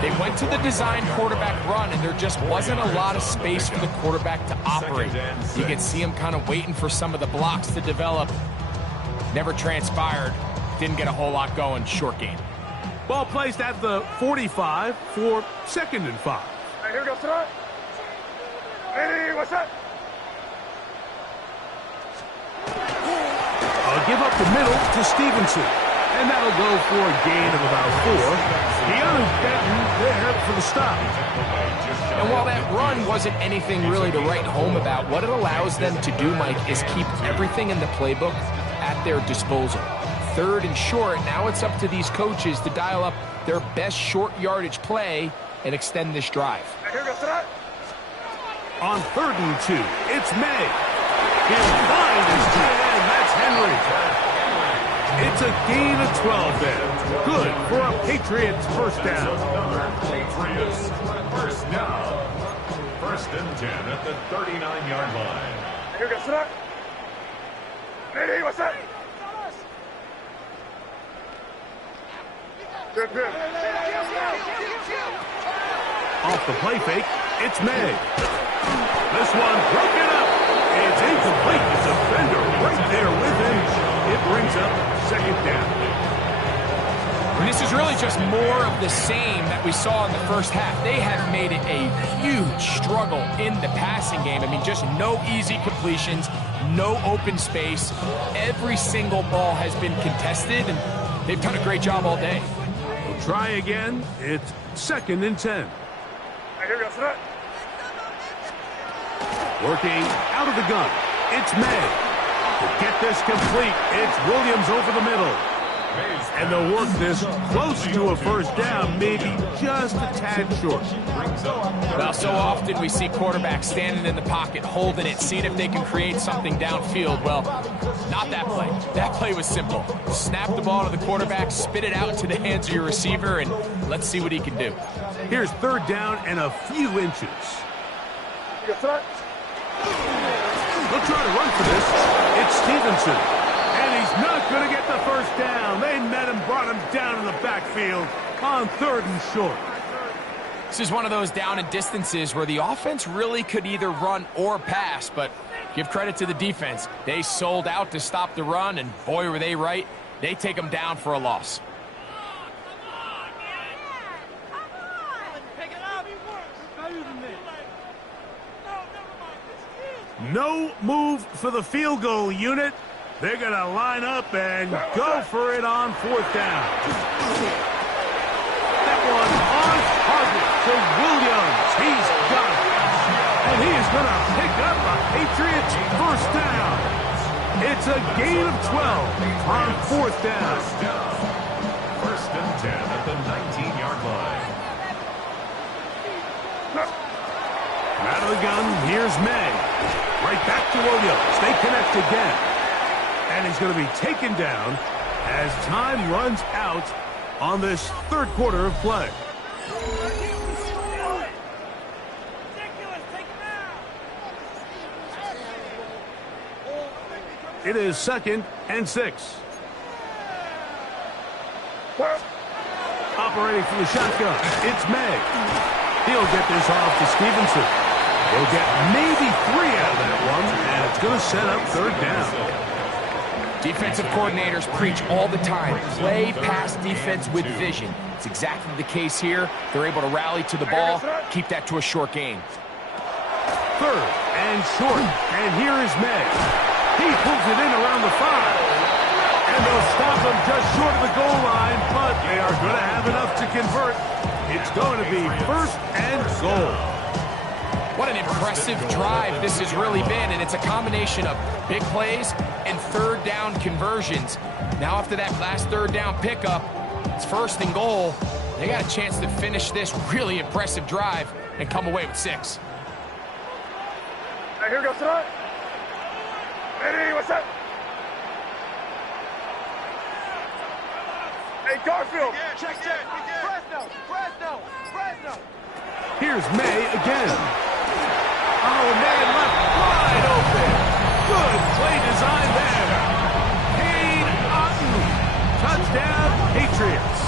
They went to the design quarterback run, and there just wasn't a lot of space for the quarterback to operate. You could see him kind of waiting for some of the blocks to develop. Never transpired. Didn't get a whole lot going. Short gain. Ball placed at the 45 for second and 5. Hey, here we go, sir. Hey, what's that? I'll give up the middle to Stevenson. And that'll go for a gain of about 4. Keanu Benton there for the stop. And while that run wasn't anything really to write home about, what it allows them to do, Mike, is keep everything in the playbook at their disposal. Third and short, now it's up to these coaches to dial up their best short yardage play and extend this drive. Hey, here we go, sir. On 3rd and 2, it's May. He'll find his tight end. That's Henry. It's a gain of 12 there. Good for a Patriots first down. Patriots first down. First and 10 at the 39-yard line. Here we go, sir. Hey, what's that? Good. Off the play fake, it's May. This one broken up. It's incomplete. It's a defender right there with him. It brings up second down. And this is really just more of the same that we saw in the first half. They have made it a huge struggle in the passing game. I mean, just no easy completions, no open space. Every single ball has been contested, and they've done a great job all day. We'll try again. It's second and 10. Hey, here we go, sir. Working out of the gun. It's May. To get this complete, it's Williams over the middle. And they'll work this close to a first down, maybe just a tad short. Well, so often we see quarterbacks standing in the pocket, holding it, seeing if they can create something downfield. Well, not that play. That play was simple. Snap the ball to the quarterback, spit it out into the hands of your receiver, and let's see what he can do. Here's third down and a few inches. Yes, sir. They'll try to run for this. It's Stevenson. And he's not going to get the first down. They met him, brought him down in the backfield on 3rd and short. This is one of those down and distances where the offense really could either run or pass, but give credit to the defense. They sold out to stop the run, and boy, were they right. They take them down for a loss. No move for the field goal unit. They're going to line up and go for it on 4th down. That one on target to Williams. He's got it. And he is going to pick up a Patriots first down. It's a gain of 12 on 4th down. First and 10 at the 19-yard line. Out of the gun, here's May. Right back to Williams. They connect again. And he's going to be taken down as time runs out on this 3rd quarter of play. It is 2nd and 6. Operating from the shotgun, it's May. He'll get this off to Stevenson. He'll get maybe 3 out of that one, and it's going to set up 3rd down. Defensive coordinators preach all the time, play pass defense with vision. It's exactly the case here. They're able to rally to the ball, keep that to a short game. 3rd and short, and here is May. He pulls it in around the 5. And they'll stop him just short of the goal line, but they are going to have enough to convert. It's going to be 1st and goal. What an impressive drive this has really been, and it's a combination of big plays and 3rd down conversions. Now after that last 3rd down pickup, it's 1st and goal. They got a chance to finish this really impressive drive and come away with 6. Hey, here goes tonight. Eddie, what's up? Hey, Garfield. Check. Fresno. Here's May again. Oh, man, left wide open. Good play design there. Cade Otton. Touchdown, Patriots.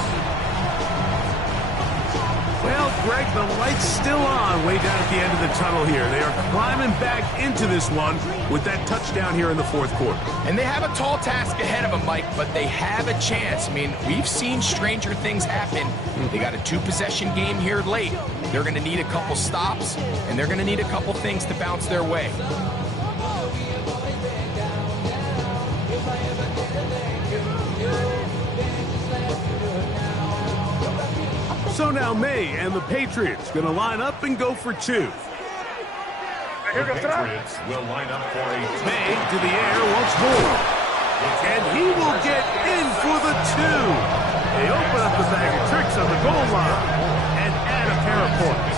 Well, Greg, the light's still on way down at the end of the tunnel here. They are climbing back into this one with that touchdown here in the 4th quarter. And they have a tall task ahead of them, Mike, but they have a chance. I mean, we've seen stranger things happen. They got a 2-possession game here late. They're going to need a couple stops, and they're going to need a couple things to bounce their way. So now May and the Patriots going to line up and go for 2. The Patriots will line up for a May to the air once more. And he will get in for the 2. They open up the bag of tricks on the goal line and add a pair of points.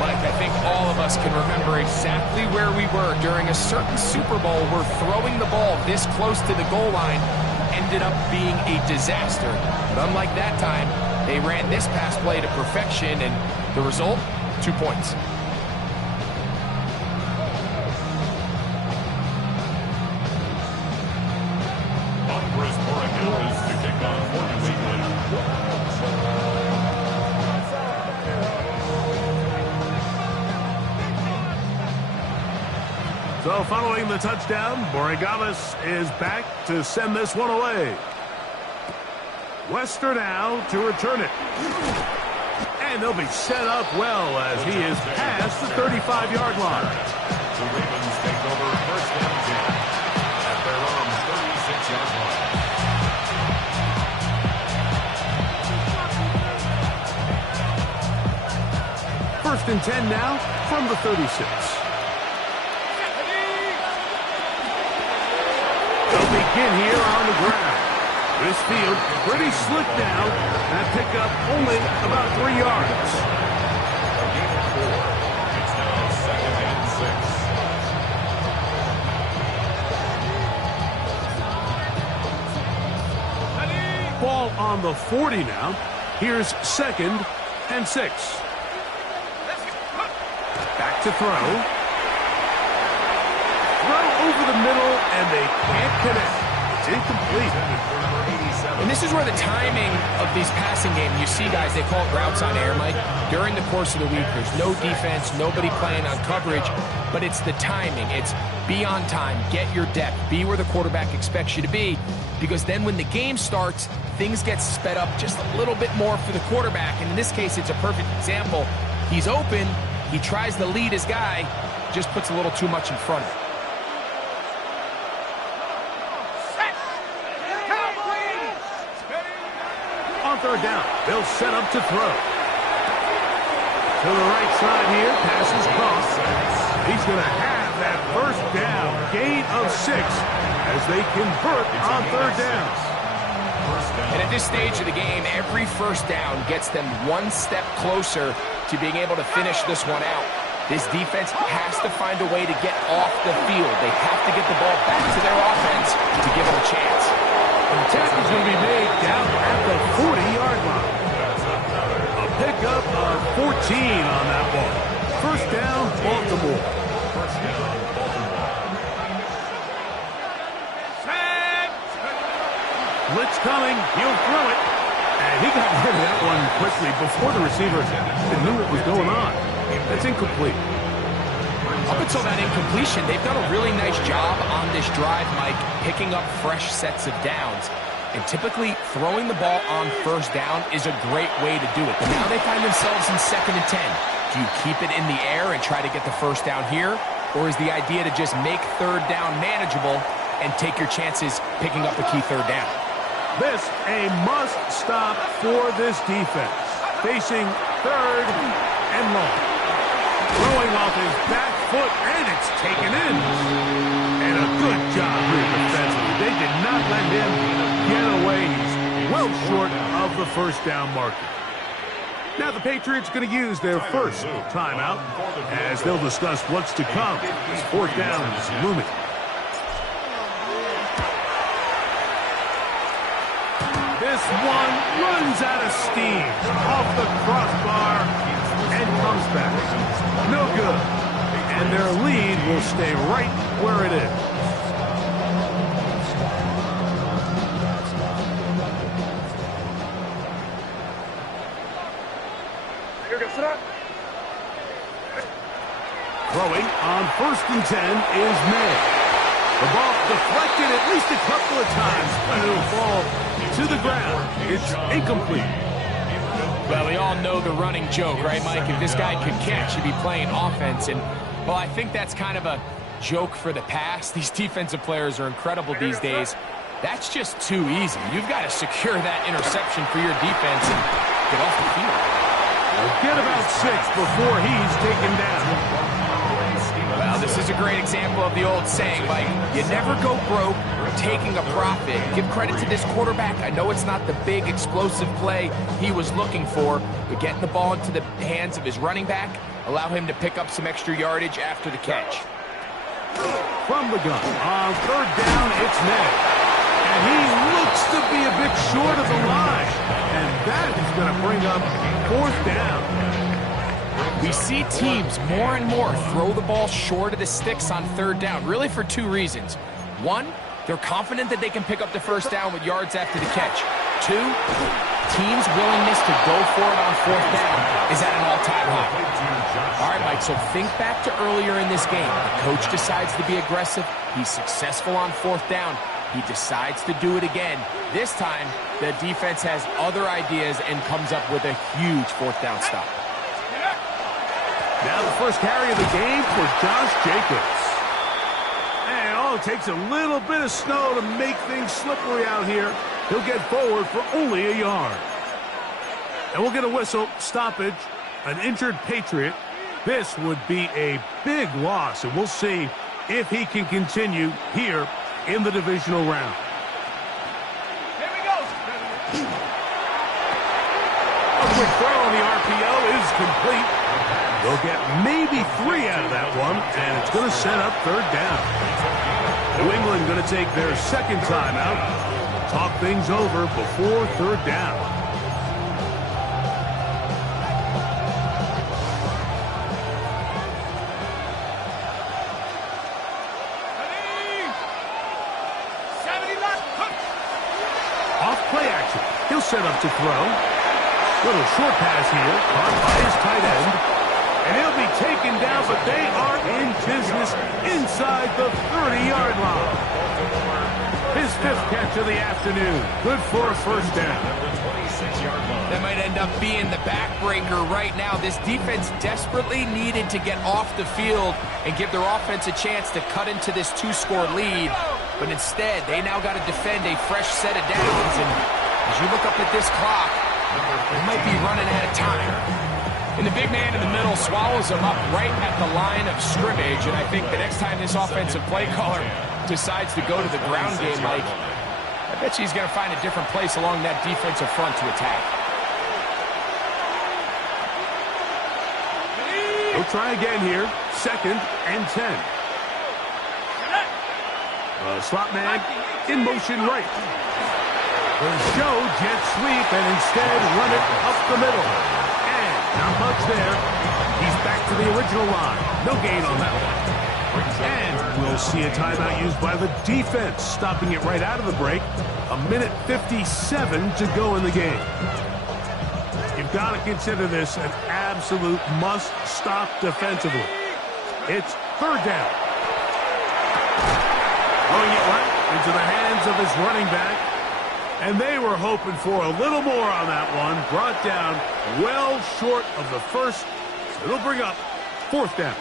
Mike, I think all of us can remember exactly where we were during a certain Super Bowl where throwing the ball this close to the goal line ended up being a disaster. But unlike that time, they ran this pass play to perfection, and the result, 2 points. Andres Borregales to kick off for New England. So following the touchdown, Borregales is back to send this one away. Wester now to return it. And they'll be set up well as he is past the 35-yard line. The Ravens take over 1st and 10 at their own 36-yard line. 1st and 10 now from the 36. They'll begin here on the ground. This field pretty slick now. That pickup only about 3 yards. Game of 4. It's now 2nd and 6. Ball on the 40 now. Here's 2nd and 6. Back to throw. Throw over the middle, and they can't connect. It's incomplete. And this is where the timing of these passing games, you see guys, they call it routes on air, Mike. During the course of the week, there's no defense, nobody playing on coverage, but it's the timing. It's be on time, get your depth, be where the quarterback expects you to be, because then when the game starts, things get sped up just a little bit more for the quarterback. And in this case, it's a perfect example. He's open, he tries to lead his guy, just puts a little too much in front of him. On 3rd down, they'll set up to throw. To the right side here, passes cross. He's going to have that 1st down, gain of 6, as they convert on 3rd down. And at this stage of the game, every 1st down gets them one step closer to being able to finish this one out. This defense has to find a way to get off the field. They have to get the ball back to their offense to give them a chance. The tackle is going to be made down at the 40-yard line. A pickup of 14 on that ball. 1st down, Baltimore. 1st down, Baltimore. Blitz coming. He'll throw it. And he got rid of that one quickly before the receiver even knew what was going on. That's incomplete. Up until that incompletion, they've done a really nice job on this drive, Mike, picking up fresh sets of downs. And typically, throwing the ball on first down is a great way to do it. But now they find themselves in 2nd and 10. Do you keep it in the air and try to get the first down here? Or is the idea to just make third down manageable and take your chances picking up a key third down? This a must stop for this defense. Facing 3rd and long. Throwing off his back foot, and it's taken in. And a good job here defensively. They did not let him get away. He's well short of the first down marker. Now the Patriots going to use their first timeout as they'll discuss what's to come. This 4th down is looming. This one runs out of steam off the crossbar and comes back. No good. And their lead will stay right where it is. Throwing on 1st and 10 is May. The ball deflected at least a couple of times, but it'll fall to the ground. It's incomplete. Well, we all know the running joke, right, Mike? If this guy could catch, he'd be playing offense. And, well, I think that's kind of a joke for the past. These defensive players are incredible these days. That's just too easy. You've got to secure that interception for your defense and get off the field. We'll get about 6 before he's taken down. Well, this is a great example of the old saying, Mike. You never go broke taking a profit. Give credit to this quarterback. I know it's not the big, explosive play he was looking for, but getting the ball into the hands of his running back, allow him to pick up some extra yardage after the catch. From the gun, on 3rd down, it's May. And he looks to be a bit short of the line. And that is going to bring up 4th down. We see teams more and more throw the ball short of the sticks on 3rd down, really for 2 reasons. 1, they're confident that they can pick up the first down with yards after the catch. 2, teams' willingness to go for it on 4th down is at an all-time high. All right, Mike, so think back to earlier in this game. The coach decides to be aggressive. He's successful on 4th down. He decides to do it again. This time, the defense has other ideas and comes up with a huge 4th down stop. Now the first carry of the game for Josh Jacobs. And it takes a little bit of snow to make things slippery out here. He'll get forward for only a yard. And we'll get a whistle, stoppage, an injured Patriot. This would be a big loss, and we'll see if he can continue here in the divisional round. Here we go. A quick throw on the RPO is complete. They'll get maybe 3 out of that one, and it's going to set up 3rd down. New England going to take their 2nd timeout. Talk things over before 3rd down. Off play action. He'll set up to throw. Little short pass here, caught by his tight end. And he'll be taken down, but they are in business inside the 30-yard line. His 5th catch of the afternoon. Good for a first down. That might end up being the backbreaker right now. This defense desperately needed to get off the field and give their offense a chance to cut into this 2-score lead. But instead, they now got to defend a fresh set of downs. And as you look up at this clock, they might be running out of time. And the big man in the middle swallows him up right at the line of scrimmage. And I think the next time this offensive play caller decides to go to the ground game, Mike, I bet you he's going to find a different place along that defensive front to attack. We'll try again here. 2nd and 10. Slot man in motion right. There's Joe jet sweep and instead run it up the middle. Not much there. He's back to the original line. No gain on that one. And we'll Just see a timeout used by the defense, stopping it right out of the break. 1:57 to go in the game. You've got to consider this an absolute must-stop defensively. It's third down. Throwing it right into the hands of his running back. And they were hoping for a little more on that one. Brought down well short of the first. So it'll bring up fourth down.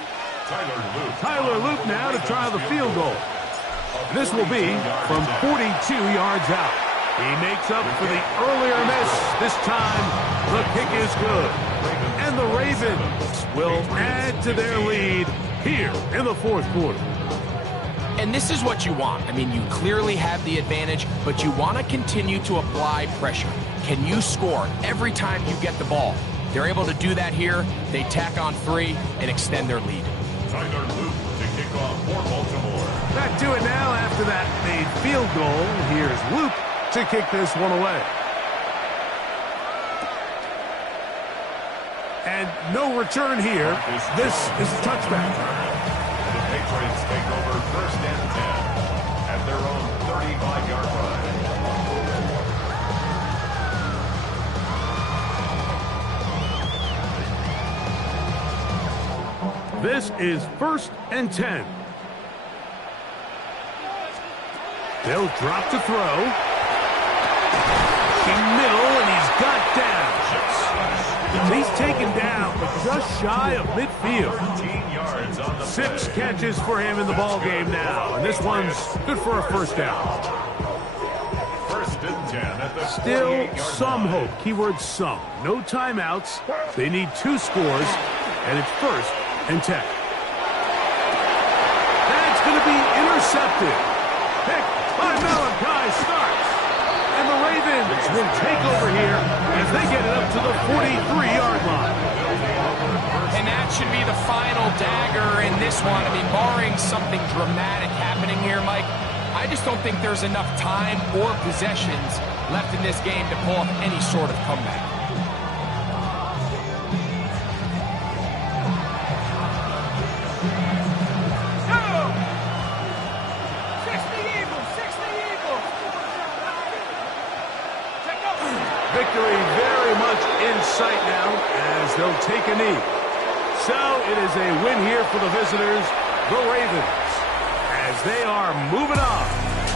Tyler Loop now to try the field goal. This will be from 42 yards out. He makes up for the earlier miss. This time, the kick is good. And the Ravens will add to their lead here in the fourth quarter. And this is what you want. I mean, you clearly have the advantage, but you want to continue to apply pressure. Can you score every time you get the ball? They're able to do that here. They tack on 3 and extend their lead. Tyler Loop to kick off for Baltimore. Back to it now after that made field goal. Here's Loop to kick this one away. And no return here. This is a touchback. The Patriots take over first and 10 at their own 35-yard line. This is first and 10. They'll drop to throw. Middle, and he's got down. He's taken down, but just shy of midfield. 6 catches for him in the ball game now, and this one's good for a first down. First and 10 at the Still some hope. Keyword some. No timeouts. They need 2 scores, and it's first and 10. That's going to be intercepted. Pick by Malachi starts. And the Ravens will take over here as they get it up to the 43-yard line. And that should be the final dagger in this one. I mean, barring something dramatic happening here, Mike, I just don't think there's enough time or possessions left in this game to pull off any sort of comeback. Victory very much in sight now as they'll take a knee. So it is a win here for the visitors, the Ravens, as they are moving on.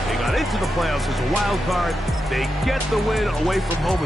They got into the playoffs as a wild card. They get the win away from home in the